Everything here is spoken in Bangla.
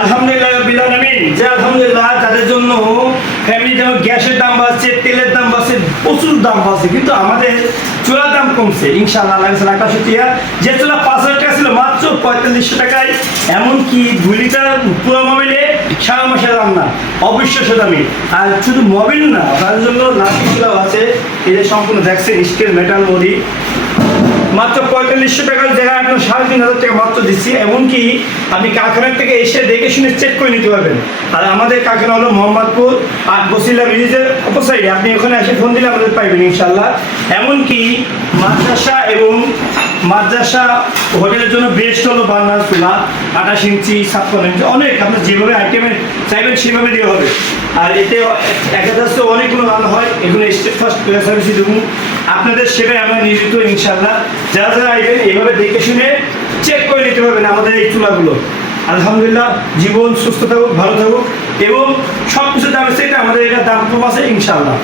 আলহামদুলিল্লাহ রাব্বিল আলামিন। যে আলহামদুলিল্লাহ যাদের জন্য ফ্যামিলি যেমন গ্যাসের দাম বাড়ছে, তেলের দাম বাড়ছে, প্রচুর দাম বাড়ছে, কিন্তু আমাদের চুলার দাম কমছে ইনশাআল্লাহ। আকাশ হচ্ছিয়া যে চুলা 5,000 টাকা ছিল মাত্র 4500 টাকায়, এমনকি 2 লিটার পুরো মোবাইলে সারা মাসের রান্না অবিশ্বাস্য দামি। আর শুধু মোবাইল না, তার জন্য লাঠি চুলাও আছে, এটা সম্পূর্ণ দেখছেন স্টিল মেটাল বডি, মাত্র 4500 টাকার জায়গায় আপনার 3,500 টাকা মাত্র দিচ্ছি। এমনকি আপনি কারখানার থেকে এসে দেখে শুনে চেক করে নিতে পারবেন। আর আমাদের কারখানা হলো মোহাম্মদপুর 8 বসিলা ব্রিজের অপোসাইডে, আপনি ওখানে এসে ফোন দিলে আমাদের পাইবেন ইনশাল্লাহ। এমনকি মাদ্রাসা হোটেলের জন্য বেস্ট হলো বার্নার চুলা, 28 ইঞ্চি 56 ইঞ্চি, অনেক আপনার যেভাবে আইটেমে চাইবেন সেভাবে দেওয়া হবে। আর এতে 1000 অনেকগুলো রান্না হয়, এগুলো স্টেপ ফার্স্ট সার্ভিসে দেবো আপনাদের সেবায় আমরা নিয়োজিত ইনশাল্লাহ। যারা যারা আইবেন এইভাবে দেখে শুনে চেক করে নিতে পারবেন আমাদের এই চুলাগুলো। আলহামদুলিল্লাহ, জীবন সুস্থ থাকুক, ভালো থাকুক, এবং সব কিছু দামের চাইতে আমাদের এটা দাম কম আছে ইনশাল্লাহ।